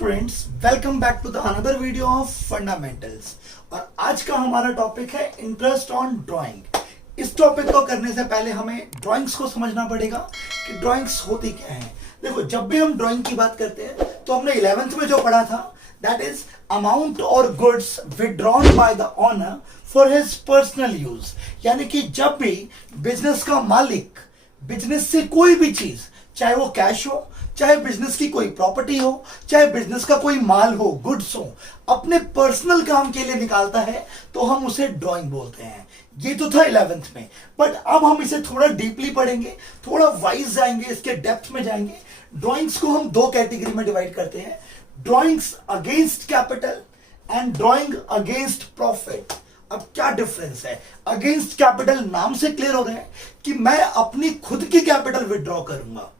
Students, welcome back to the another video of fundamentals. और आज का हमारा टॉपिक है इंटरेस्ट ऑन ड्राइंग। इस टॉपिक को करने से पहले हमें ड्राइंग्स को समझना पड़ेगा कि ड्राइंग्स होती क्या है। देखो, जब भी हम ड्राइंग की बात करते हैं तो हमने 11th में जो पढ़ा था, दैट इज अमाउंट और goods withdrawn by the owner for his personal use. यानी कि जब भी बिजनेस का मालिक बिजनेस से कोई भी चीज, चाहे वो कैश हो, चाहे बिजनेस की कोई प्रॉपर्टी हो, चाहे बिजनेस का कोई माल हो, गुड्स हो, अपने पर्सनल काम के लिए निकालता है तो हम उसे ड्राइंग बोलते हैं। ये तो था 11th में, बट अब हम इसे थोड़ा डीपली पढ़ेंगे, थोड़ा वाइज जाएंगे, इसके डेप्थ में जाएंगे। ड्राइंग्स को हम दो कैटेगरी में डिवाइड करते हैं, drawings against capital and drawing against profit. अब क्या डिफरेंस है? अगेंस्ट कैपिटल नाम से क्लियर हो रहा है कि मैं अपनी खुद की कैपिटल विड्रॉ करूंगा।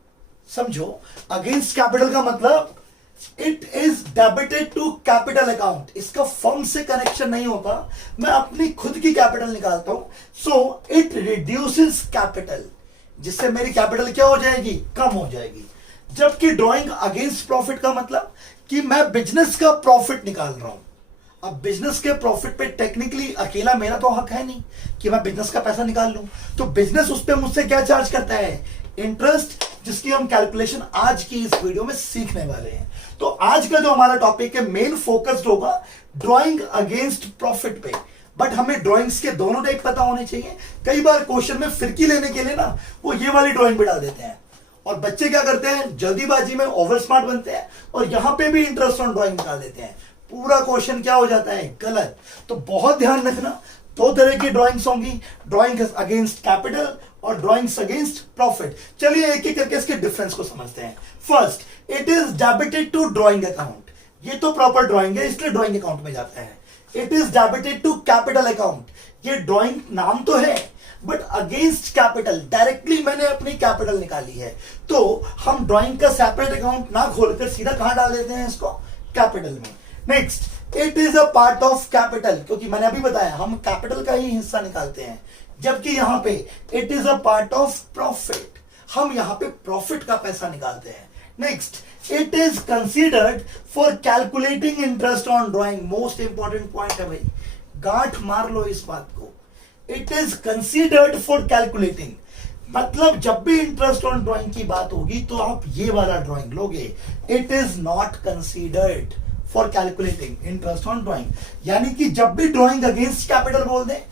समझो, अगेंस्ट कैपिटल का मतलब it is debited to capital account. इसका फर्म से कनेक्शन नहीं होता, मैं अपनी खुद की कैपिटल निकालता हूं, सो इट रिड्यूसेस कैपिटल, जिससे मेरी कैपिटल क्या हो जाएगी? कम हो जाएगी। जबकि ड्राइंग अगेंस्ट प्रॉफिट का मतलब कि मैं बिजनेस का प्रॉफिट निकाल रहा हूं। अब बिजनेस के प्रॉफिट पे टेक्निकली अकेला मेरा तो हक है नहीं कि मैं बिजनेस का पैसा निकाल लूं, तो बिजनेस उस पे मुझसे क्या चार्ज करता है? इंटरेस्ट, जिसकी हम कैलकुलेशन आज की इस वीडियो में सीखने वाले हैं। तो आज का जो हमारा टॉपिक है, मेन फोकस्ड होगा ड्राइंग अगेंस्ट प्रॉफिट पे। बट हमें ड्राइंग्स के दोनों टाइप पता होने चाहिए। कई बार क्वेश्चन में फिरकी लेने के लिए ना वो ये वाली ड्राइंग भी डाल देते हैं, और बच्चे क्या करते हैं, जल्दीबाजी में ओवर स्मार्ट बनते हैं और यहां पे भी इंटरेस्ट ऑन ड्राइंग निकाल देते हैं। पूरा क्वेश्चन क्या हो जाता है? गलत। तो बहुत ध्यान रखना, दो तरह की ड्राइंग्स होंगी, ड्राइंग अगेंस्ट कैपिटल और ड्राइंग्स अगेंस्ट प्रॉफिट। चलिए एक एक करके इसके डिफरेंस को समझते हैं। First, it is debited to drawing account. ये तो प्रॉपर ड्राइंग है, इसलिए ड्राइंग अकाउंट में जाता है। It is debited to capital account. ये ड्राइंग नाम तो है, बट अगेंस्ट कैपिटल, डायरेक्टली मैंने अपनी कैपिटल निकाली है, तो हम ड्राइंग का सेपरेट अकाउंट ना खोलकर सीधा कहां डाल देते हैं? इसको कैपिटल में। Next, it is a part of capital, क्योंकि मैंने अभी बताया हम कैपिटल का ही हिस्सा निकालते हैं। जबकि यहां पे it is a part of profit, हम यहां पे प्रॉफिट का पैसा निकालते हैं। Next, it is considered for calculating interest on drawing. Most important point है भाई, गांठ मार लो इस बात को। It is considered for calculating, मतलब जब भी इंटरेस्ट ऑन ड्राइंग की बात होगी तो आप ये वाला ड्राइंग लोगे। It is not considered for calculating interest on drawing. यानी कि जब भी ड्राइंग अगेंस्ट कैपिटल बोल दे,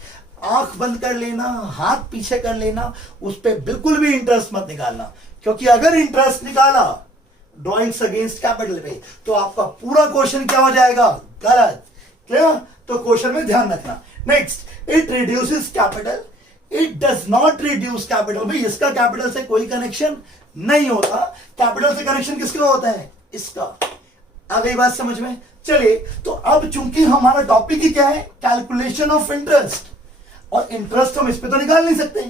आंख बंद कर लेना, हाथ पीछे कर लेना, उस पर बिल्कुल भी इंटरेस्ट मत निकालना, क्योंकि अगर इंटरेस्ट निकाला ड्राइंग्स अगेंस्ट कैपिटल पे तो आपका पूरा क्वेश्चन क्या हो जाएगा? गलत। क्लियर? तो क्वेश्चन में ध्यान रखना। Next, it reduces capital. It does not reduce capital. भाई इसका कैपिटल से कोई कनेक्शन नहीं होता। कैपिटल से कनेक्शन किसका होता है? इसका। आ गई बात समझ में? चलिए, तो अब चूंकि हमारा टॉपिक ही क्या है? कैलकुलेशन ऑफ इंटरेस्ट, और इंटरेस्ट हम इस पे तो निकाल नहीं सकते,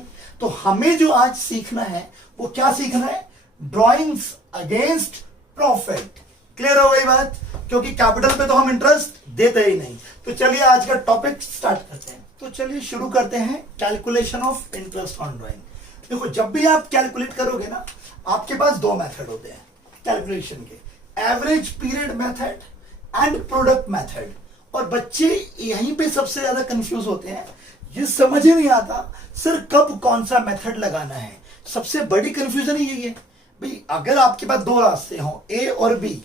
तो हमें जो आज सीखना है वो क्या सीखना है? Drawings against profit. क्लियर हो गई बात? क्योंकि कैपिटल पे तो हम इंटरेस्ट देते ही नहीं। तो चलिए आज का टॉपिक स्टार्ट करते हैं। तो चलिए शुरू करते हैं calculation of interest on drawing. देखो, जब भी आप कैलकुलेट करोगे ना, आपके पास दो मेथड होते हैं कैलकुलेशन के, average period method and product method. और बच्चे यहीं पे सबसे ज्यादा कंफ्यूज होते हैं, ये समझ ही नहीं आता सर कब कौन सा मेथड लगाना है। सबसे बड़ी कंफ्यूजन ही यही है भाई, अगर आपके पास दो रास्ते हो ए और बी,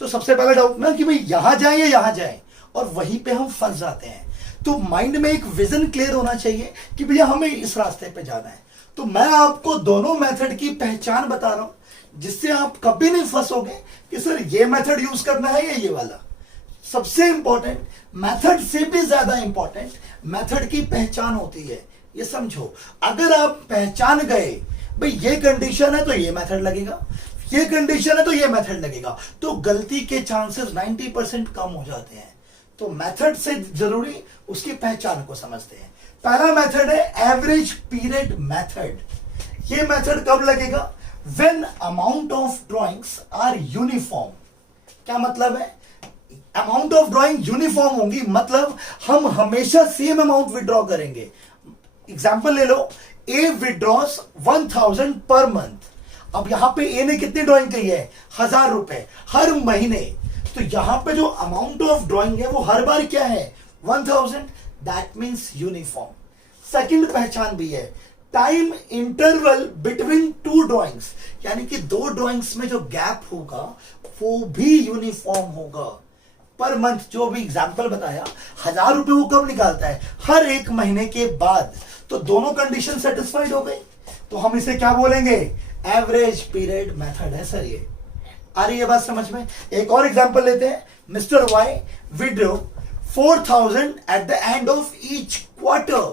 तो सबसे पहला डाउट ना कि भाई यहां जाए या यहां जाए, और वहीं पे हम फंस जाते हैं। तो माइंड में एक विजन क्लियर होना चाहिए कि भैया हमें इस रास्ते पे जाना है। तो मैं आपको दोनों मेथड की पहचान बता रहा हूं, जिससे आप कभी नहीं फंसोगे कि सर ये मेथड यूज करना है या ये वाला। सबसे इंपॉर्टेंट, मेथड से भी ज्यादा इंपॉर्टेंट मेथड की पहचान होती है। ये समझो, अगर आप पहचान गए भाई ये कंडीशन है तो ये मेथड लगेगा, ये कंडीशन है तो ये मेथड लगेगा, तो गलती के चांसेस 90% कम हो जाते हैं। तो मेथड से जरूरी उसकी पहचान को समझते हैं। पहला मेथड है एवरेज पीरियड मेथड। ये मेथड कब लगेगा? When amount of drawings are uniform. क्या मतलब है? अमाउंट ऑफ ड्राइंग यूनिफॉर्म होंगी, मतलब हम हमेशा सेम अमाउंट विड्रॉ करेंगे। एग्जांपल ले लो, ए विड्रॉस 1000 पर मंथ। अब यहां पे ए ने कितनी ड्राइंग की है? 1000 रुपए हर महीने। तो यहां पे जो अमाउंट ऑफ ड्राइंग है वो हर बार क्या है 1000, दैट मीन्स यूनिफॉर्म। सेकंड पहचान भी है time interval between two drawings, यानी कि दो ड्राइंग्स में जो गैप होगा वो भी यूनिफॉर्म होगा। पर मंथ जो भी एग्जांपल बताया 1000 रुपए वो कब निकालता है, हर एक महीने के बाद। तो दोनों कंडीशन सेटिस्फाइड हो गई, तो हम इसे क्या बोलेंगे, एवरेज पीरियड मेथड है सर ये। आ रही है बात समझ में। एक और एग्जांपल लेते हैं, mister Y withdraw 4000 at the end of each quarter.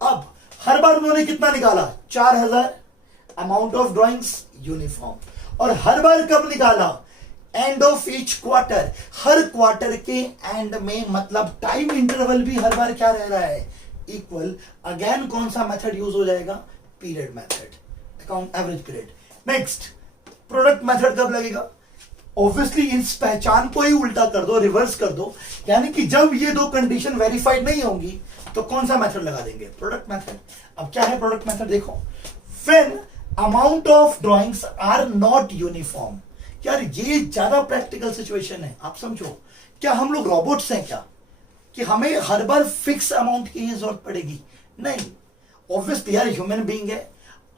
अब हर बार उन्होंने कितना निकाला 4000, अमाउंट ऑफ ड्राइंग्स यूनिफॉर्म, और हर बार कब निकाला and of each quarter, her quarter के एंड में, मतलब टाइम इंटरवल भी हर बार क्या रह रहा है इक्वल। अगेन कौन सा मेथड यूज हो जाएगा, period method, account average period. Next product method कब लगेगा, ऑब्वियसली इस पहचान को ही उल्टा कर दो, रिवर्स कर दो, यानी कि जब ये दो कंडीशन वेरीफाइड नहीं होंगी तो कौन सा मेथड लगा देंगे, प्रोडक्ट मेथड। अब क्या है प्रोडक्ट मेथड, देखो when amount of drawings are not uniform. यार ये ज्यादा प्रैक्टिकल सिचुएशन है, आप समझो, क्या हम लोग रोबोट्स हैं क्या कि हमें हर बार फिक्स अमाउंट की ही जरूरत पड़ेगी, नहीं। ऑब्वियसली यार ह्यूमन बीइंग है,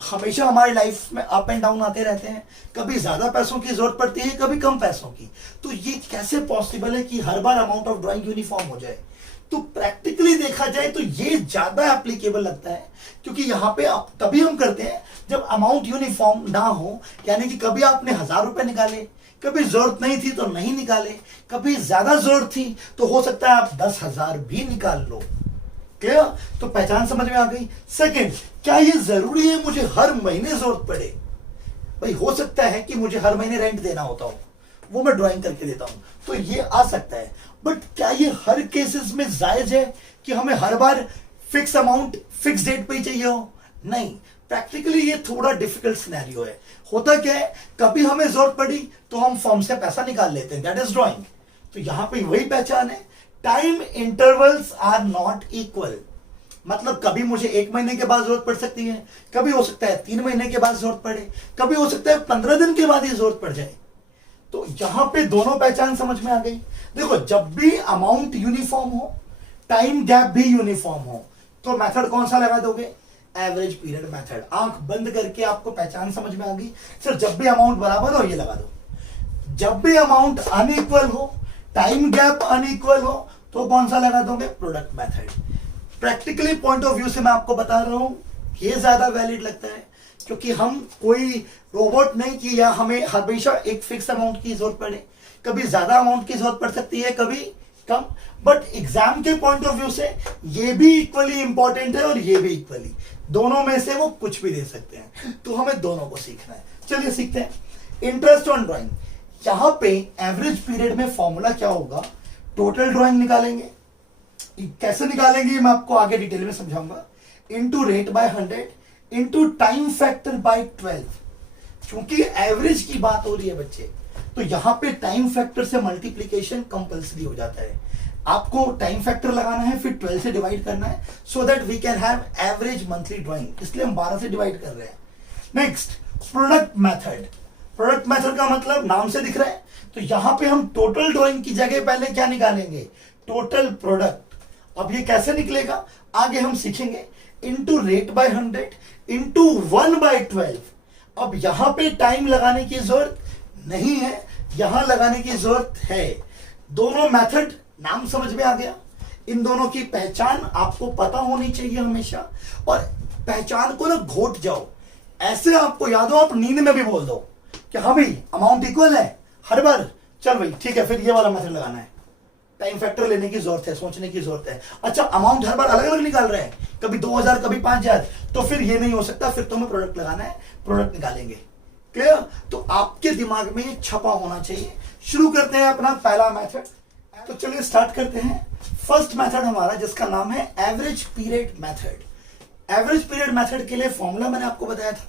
हमेशा हमारी लाइफ में अप एंड डाउन आते रहते हैं, कभी ज्यादा पैसों की जरूरत पड़ती है, कभी कम पैसों की। तो ये कैसे पॉसिबल है कि हर बार अमाउंट ऑफ ड्राइंग यूनिफॉर्म हो जाए। तो प्रैक्टिकली देखा जाए तो ये ज्यादा एप्लीकेबल लगता है, क्योंकि यहां पे तभी हम करते हैं जब अमाउंट यूनिफॉर्म ना हो, यानी कि कभी आपने 1000 रुपए निकाले, कभी जरूरत नहीं थी तो नहीं निकाले, कभी ज्यादा जरूरत थी तो हो सकता है आप 10,000 भी निकाल लो। क्लियर, तो पहचान समझ में आ गई। सेकंड, क्या ये जरूरी है मुझे हर महीने जरूरत पड़े, भाई हो सकता है कि मुझे हर महीने रेंट देना होता हो, वो मैं ड्राइंग करके देता हूं, तो ये आ सकता है। बट क्या ये हर केसेस में जायज है कि हमें हर बार फिक्स अमाउंट फिक्स डेट पे ही चाहिए हो, नहीं। प्रैक्टिकली ये थोड़ा डिफिकल्ट सिनेरियो है। होता क्या है, कभी हमें जरूरत पड़ी तो हम फॉर्म से पैसा निकाल लेते हैं, दैट इज ड्राइंग। तो यहां पे वही पहचान है, time intervals are not equal, मतलब कभी मुझे 1 महीने के बाद जरूरत पड़ सकती है, कभी हो सकता है 3 महीने के बाद जरूरत पड़े, कभी हो सकता है 15 दिन के बाद ही जरूरत पड़ जाए। तो यहां पे दोनों पहचान समझ में आ गई। देखो जब भी अमाउंट यूनिफॉर्म हो, टाइम गैप भी यूनिफॉर्म हो, तो मेथड कौन सा लगा दोगे, एवरेज पीरियड मेथड। आंख बंद करके आपको पहचान समझ में आ गई, सर जब भी अमाउंट बराबर हो ये लगा दो, जब भी अमाउंट अनइक्वल हो, टाइम गैप अनइक्वल हो, तो कौन सा लगा दोगे, product method. Practically point of view से मैं आपको बता रहा हूं, ये ज्यादा वैलिड लगता है, क्योंकि हम कोई रोबोट नहीं कि या हमें हमेशा एक फिक्स अमाउंट की जरूरत पड़े, कभी ज्यादा अमाउंट की जरूरत पड़ सकती है, कभी कम। बट एग्जाम के पॉइंट ऑफ व्यू से ये भी इक्वली इंपॉर्टेंट है और ये भी इक्वली, दोनों में से वो कुछ भी दे सकते हैं, तो हमें दोनों को सीखना है। चलिए सीखते हैं। इंटरेस्ट ऑन ड्राइंग, यहां पे एवरेज पीरियड में फॉर्मूला क्या होगा, टोटल ड्राइंग निकालेंगे, कैसे निकालेंगे मैं आपको आगे डिटेल में समझाऊंगा, into rate by 100 into time factor by 12। क्योंकि एवरेज की बात हो रही है बच्चे, तो यहां पे टाइम फैक्टर से मल्टीप्लीकेशन कंपलसरी हो जाता है। आपको टाइम फैक्टर लगाना है, फिर 12 से डिवाइड करना है, so that we can have average monthly drawing, इसलिए हम 12 से डिवाइड कर रहे हैं। Next product method, product method का मतलब नाम से दिख रहा है, तो यहां पे हम टोटल ड्राइंग की जगह पहले क्या निकालेंगे, टोटल प्रोडक्ट। अब ये कैसे निकलेगा आगे हम सीखेंगे, into rate by 100 into 1 by 12। अब यहां पे टाइम लगाने की जरूरत नहीं है, यहां लगाने की जरूरत है। दोनों मेथड नाम समझ में आ गया, इन दोनों की पहचान आपको पता होनी चाहिए हमेशा, और पहचान को ना घोट जाओ, ऐसे आपको याद हो, आप नींद में भी बोल दो कि हाँ भाई अमाउंट इक्वल है हर बार, चल भाई ठीक है, फिर ये वाला मेथड लगाना है। टाइम फैक्टर लेने की जरूरत है, सोचने की जरूरत है। अच्छा अमाउंट हर बार अलग अलग निकाल रहे हैं, कभी 2000 कभी 5000, तो फिर ये नहीं हो सकता, फिर तुम्हें प्रोडक्ट लगाना है, प्रोडक्ट निकालेंगे। क्लियर, तो आपके दिमाग में ये छपा होना चाहिए। शुरू करते हैं अपना पहला मेथड, तो चलिए स्टार्ट करते हैं। फर्स्ट मेथड हमारा जिसका नाम है average period method. Average period method के लिए फॉर्मूला मैंने आपको बताया था,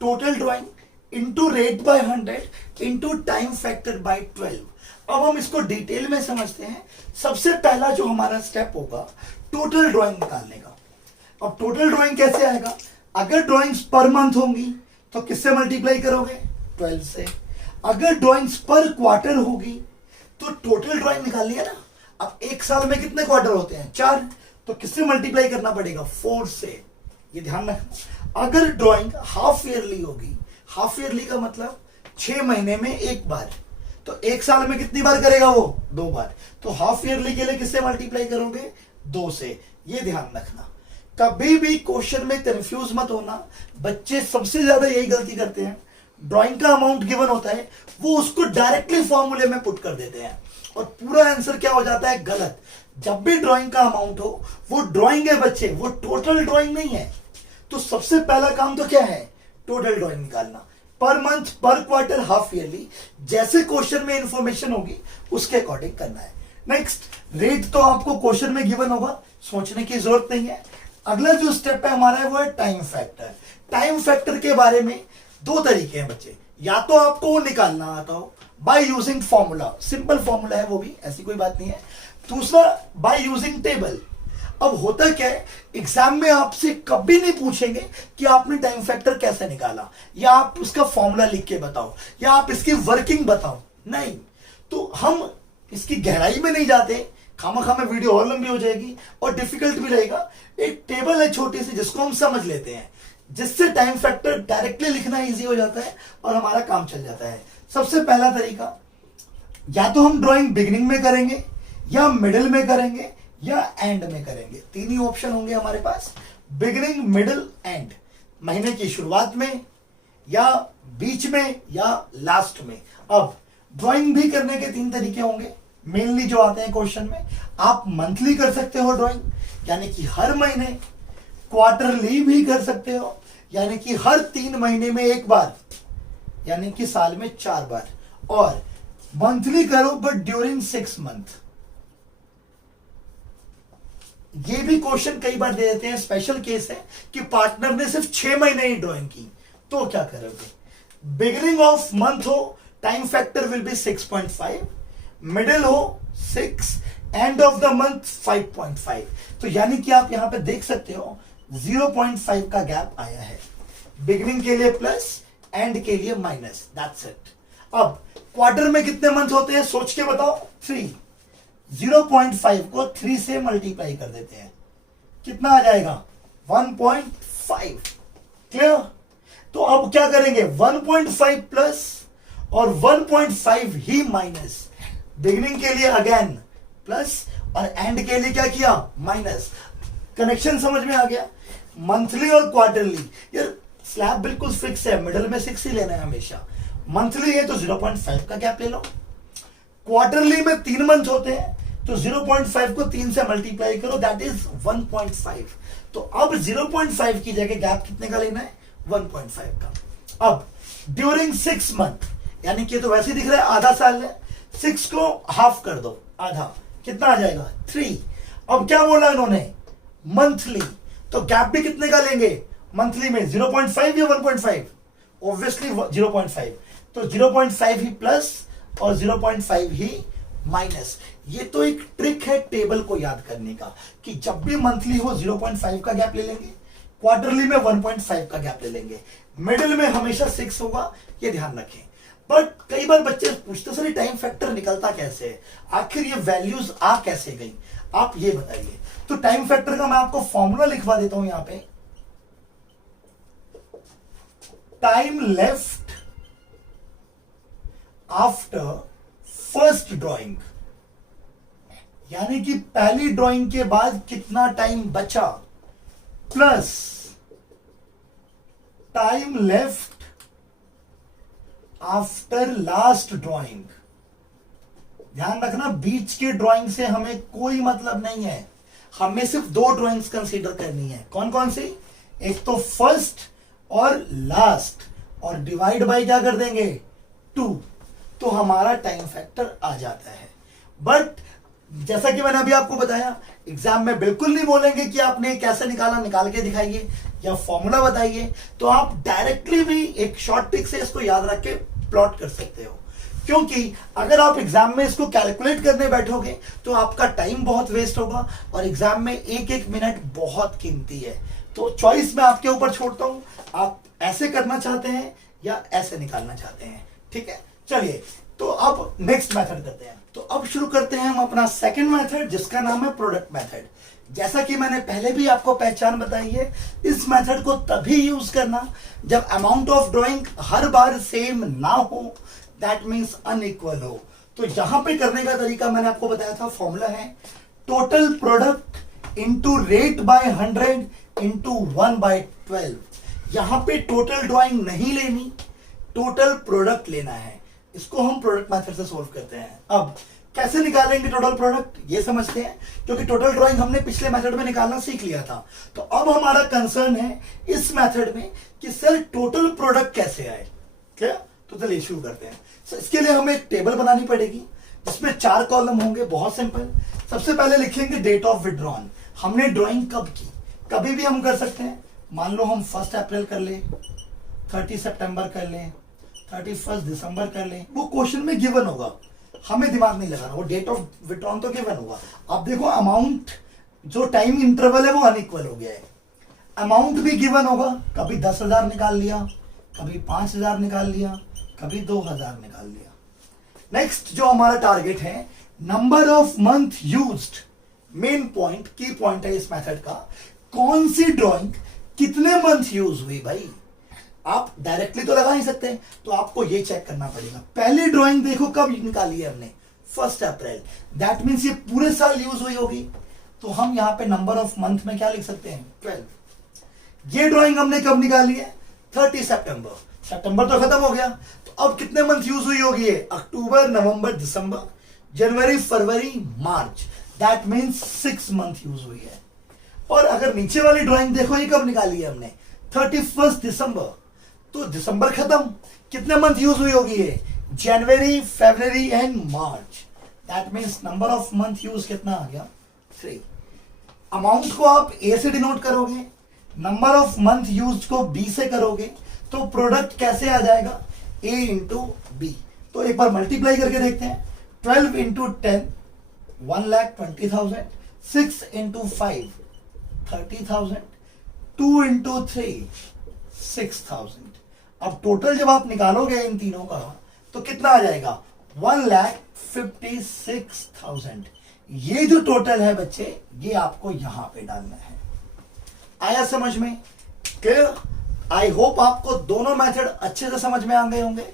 total drawing into rate by 100 into time factor by 12। अब हम इसको डिटेल में समझते हैं। सबसे पहला जो हमारा स्टेप होगा टोटल ड्राइंग निकालने का। अब टोटल ड्राइंग कैसे आएगा, अगर ड्राइंग्स पर मंथ होंगी तो किससे मल्टीप्लाई करोगे, 12 से। अगर ड्राइंग्स पर क्वार्टर होगी तो टोटल ड्राइंग निकालनी है ना। अब एक साल में कितने क्वार्टर होते हैं? 4। तो किससे मल्टीप्लाई करना पड़ेगा? 4 से। ये ध्यान रखना। अगर ड्राइंग हाफ ईयरली होगी, हाफ ईयरली का मतलब 6 महीने में एक बार, तो एक साल में कितनी बार करेगा वो? 2 बार। तो हाफ ईयरली के लिए किससे मल्टीप्लाई करोगे? 2 से। ये ध्यान रखना। कभी भी क्वेश्चन में कंफ्यूज मत होना। बच्चे सबसे ज्यादा यही गलती करते हैं, ड्राइंग का अमाउंट गिवन होता है, वो उसको डायरेक्टली फॉर्मूले में पुट कर देते हैं और पूरा आंसर क्या हो जाता है? गलत। जब भी ड्राइंग का अमाउंट हो, वो ड्राइंग है बच्चे, वो टोटल ड्राइंग नहीं है। तो सबसे पहला काम तो क्या है? टोटल ड्राइंग निकालना। पर मंथ, पर क्वार्टर, हाफ ईयरली, जैसे क्वेश्चन में इंफॉर्मेशन होगी उसके अकॉर्डिंग करना है। नेक्स्ट, रेट तो आपको क्वेश्चन में गिवन होगा, सोचने की जरूरत नहीं है। अगला जो स्टेप है हमारा है वो है टाइम फैक्टर। टाइम फैक्टर के बारे में 2 तरीके हैं बच्चे, या तो आपको वो निकालना आता हो by using formula, simple formula है वो भी, ऐसी कोई बात नहीं है। दूसरा बाय यूजिंग टेबल। अब होता क्या है, एग्जाम में आपसे कभी नहीं पूछेंगे कि आपने टाइम फैक्टर कैसे निकाला, या आप उसका फॉर्मूला लिख के बताओ, या आप इसकी वर्किंग बताओ, नहीं। तो हम इसकी गहराई में नहीं जाते, खामा में वीडियो और लंबी हो जाएगी और डिफिकल्ट भी रहेगा। एक टेबल है छोटी सी जिसको हम समझ लेते हैं, जिससे टाइम फैक्टर डायरेक्टली लिखना इजी हो जाता है और हमारा काम चल जाता है। सबसे पहला तरीका, या तो हम ड्राइंग बिगिनिंग में करेंगे, या मिडिल में करेंगे, या एंड में करेंगे। 3 ही ऑप्शन होंगे हमारे पास, बिगिनिंग, मिडिल, एंड। महीने की शुरुआत में, या बीच में, या लास्ट में। अब ड्राइंग भी करने के 3 तरीके होंगे मेनली जो आते हैं क्वेश्चन में। आप मंथली कर सकते हो ड्राइंग, यानी कि हर महीने। क्वार्टरली भी कर सकते हो, यानी कि हर 3 महीने में एक बार, यानी कि साल में 4 बार। और मंथली करो बट ड्यूरिंग 6 मंथ। ये भी क्वेश्चन कई बार दे देते हैं, स्पेशल केस है कि पार्टनर ने सिर्फ 6 महीने ही ड्राइंग की, तो क्या करोगे? बिगिनिंग ऑफ मंथ हो, time factor will be 6.5, middle हो 6, एंड ऑफ द मंथ 5.5। तो यानी कि आप यहां पे देख सकते हो 0.5 का गैप आया है। बिगिनिंग के लिए प्लस, एंड के लिए माइनस, दैट्स इट। अब क्वार्टर में कितने मंथ होते हैं सोच के बताओ? 3। 0.5 को 3 से मल्टीप्लाई कर देते हैं, कितना आ जाएगा? 1.5। क्लियर? तो अब क्या करेंगे? 1.5 प्लस और 1.5 ही माइनस। बिगिनिंग के लिए अगेन प्लस और एंड के लिए क्या किया? माइनस। कनेक्शन समझ में आ गया? मंथली और क्वार्टरली, यार स्लैब बिल्कुल फिक्स है, मिडिल में 6 ही लेना है हमेशा। मंथली है तो 0.5 का गैप ले लो। क्वार्टरली में 3 मंथ होते हैं, तो 0.5 को 3 से मल्टीप्लाई करो, दैट इज 1.5। तो अब 0.5 की जगह गैप कितने का लेना है? 1.5 का। अब ड्यूरिंग 6 मंथ, यानी कि तो वैसे दिख रहा है आधा साल है, 6 को हाफ कर दो, आधा, कितना आ जाएगा? 3। अब क्या बोला इन्होंने? मंथली, तो गैप भी कितने का लेंगे मंथली में? 0.5 या 1.5? ऑब्वियसली 0.5। तो 0.5 ही प्लस और 0.5 ही माइनस। ये तो एक ट्रिक है टेबल को याद करने का, कि जब भी मंथली हो 0.5 का गैप ले लेंगे, क्वार्टरली में 1.5 का गैप ले लेंगे, मिडिल में हमेशा 6 होगा, ये ध्यान रखें। बट कई बार बच्चे पूछते सर टाइम फैक्टर निकलता कैसे है, आखिर ये वैल्यूज आ कैसे गई, आप ये बताइए। तो टाइम फैक्टर का मैं आपको फॉर्मूला लिखवा देता हूं यहां पे। Time left after first drawing, यानी कि पहली ड्राइंग के बाद कितना टाइम बचा, plus time left after last drawing. ध्यान रखना, बीच की ड्राइंग से हमें कोई मतलब नहीं है, हमें सिर्फ 2 ड्राइंग्स कंसीडर करनी है। कौन कौन सी? एक तो फर्स्ट और लास्ट, और डिवाइड बाय क्या कर देंगे? 2। तो हमारा टाइम फैक्टर आ जाता है। बट जैसा कि मैंने अभी आपको बताया, एग्जाम में बिल्कुल नहीं बोलेंगे कि आपने कैसे निकाला, निकाल के दिखाइए या फॉर्मूला बताइए। तो आप डायरेक्टली भी एक शॉर्ट ट्रिक से इसको याद रख के प्लॉट कर सकते हो, क्योंकि अगर आप एग्जाम में इसको कैलकुलेट करने बैठोगे तो आपका टाइम बहुत वेस्ट होगा, और एग्जाम में एक एक मिनट बहुत कीमती है। तो चॉइस मैं आपके ऊपर छोड़ता हूं, आप ऐसे करना चाहते हैं या ऐसे निकालना चाहते हैं। ठीक है, चलिए तो अब नेक्स्ट मेथड करते हैं। तो अब शुरू करते हैं हम अपना सेकंड मेथड, जिसका नाम है प्रोडक्ट मेथड। जैसा कि मैंने पहले भी आपको पहचान बताई है, इस मेथड को तभी यूज करना जब amount of drawing her bar same ना हो, दैट मीन्स अनइक्वल हो। तो यहां पे करने का तरीका मैंने आपको बताया था, फॉर्मूला है total product into rate by 100 into 1/12। यहां पे टोटल ड्राइंग नहीं लेनी, टोटल प्रोडक्ट लेना है। इसको हम प्रोडक्ट मेथड से सोल्व करते हैं। अब कैसे निकालेंगे टोटल प्रोडक्ट, ये समझते हैं, क्योंकि टोटल ड्राइंग हमने पिछले मेथड में निकालना सीख लिया था। तो अब हमारा कंसर्न है इस मेथड में कि सर टोटल प्रोडक्ट कैसे आए। क्या? तो चलिए शुरू करते हैं। इसके लिए हमें एक टेबल बनानी पड़ेगी जिसमें 4 कॉलम होंगे। बहुत सिंपल। सबसे पहले लिखेंगे डेट ऑफ विड्रॉन। हमने ड्राइंग कब की, कभी भी हम कर सकते हैं। मान लो हम 1 अप्रैल कर ले, 30 सितंबर कर ले, 31 दिसंबर कर ले, वो क्वेश्चन में गिवन होगा, हमें दिमाग नहीं लगाना, वो डेट ऑफ विड्रॉन तो गिवन होगा। अब देखो अमाउंट, जो टाइम इंटरवल है वो अनइक्वल हो गया है। अमाउंट भी गिवन होगा, कभी 10,000 निकाल लिया, कभी 5,000 निकाल लिया, कभी 2,000 निकाल लिया। नेक्स्ट जो हमारा टारगेट है, number of month used. Main point, की पॉइंट है इस मेथड का, कौन सी ड्राइंग कितने मंथ यूज हुई। भाई आप डायरेक्टली तो लगा नहीं सकते, तो आपको ये चेक करना पड़ेगा। पहली ड्राइंग देखो कब निकाली है हमने, 1 अप्रैल, दैट मीन्स ये पूरे साल यूज हुई होगी। तो हम यहां पे नंबर ऑफ मंथ में क्या लिख सकते हैं, 12। ये ड्राइंग हमने कब निकाली है, 30 सितंबर। सितंबर तो खत्म हो गया, तो अब कितने मंथ यूज हुई होगी, अक्टूबर, नवंबर, दिसंबर, जनवरी, फरवरी, मार्च, दैट मीन्स 6 मंथ यूज हुई है। और अगर नीचे वाली ड्राइंग देखो, ये कब निकाली है हमने, 31 दिसंबर, तो दिसंबर खत्म, कितने मंथ यूज हुई होगी ये, January, February and March, that means number of month use कितना आ गया, 3। अमाउंट को आप ए से डिनोट करोगे, नंबर ऑफ मंथ यूज को बी से करोगे, तो प्रोडक्ट कैसे आ जाएगा, ए इंटू बी। तो एक बार मल्टीप्लाई करके देखते हैं, 12 इंटू 10 1,20,000, 6 इंटू 5 30,000, 2 इंटू 3 6,000। अब टोटल जब आप निकालोगे इन तीनों का, तो कितना आ जाएगा, 1,56,000। ये जो टोटल है बच्चे, ये आपको यहां पे डालना है। आया समझ में, क्लियर? आई होप आपको दोनों मेथड अच्छे से समझ में आ गए होंगे,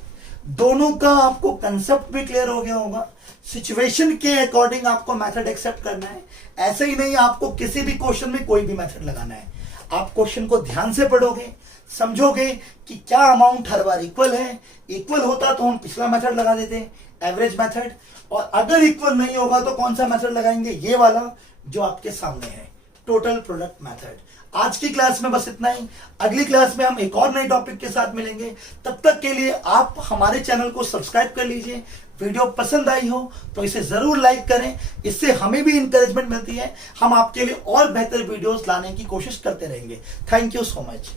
दोनों का आपको कंसेप्ट भी क्लियर हो गया होगा। सिचुएशन के अकॉर्डिंग आपको मेथड एक्सेप्ट करना है, ऐसे ही नहीं आपको किसी भी क्वेश्चन में कोई भी मेथड लगाना है। आप क्वेश्चन को ध्यान से पढ़ोगे, समझोगे कि क्या अमाउंट हर बार इक्वल है, इक्वल होता तो हम पिछला मेथड लगा देते, एवरेज मेथड, और अगर इक्वल नहीं होगा तो कौन सा मेथड लगाएंगे, ये वाला जो आपके सामने है, टोटल प्रोडक्ट मेथड। आज की क्लास में बस इतना ही। अगली क्लास में हम एक और नए टॉपिक के साथ मिलेंगे। तब तक के लिए आप हमारे चैनल को सब्सक्राइब कर लीजिए। वीडियो पसंद आई हो तो इसे जरूर लाइक करें, इससे हमें भी इंकरेजमेंट मिलती है। हम आपके लिए और बेहतर वीडियोस लाने की कोशिश करते रहेंगे। Thank you so much.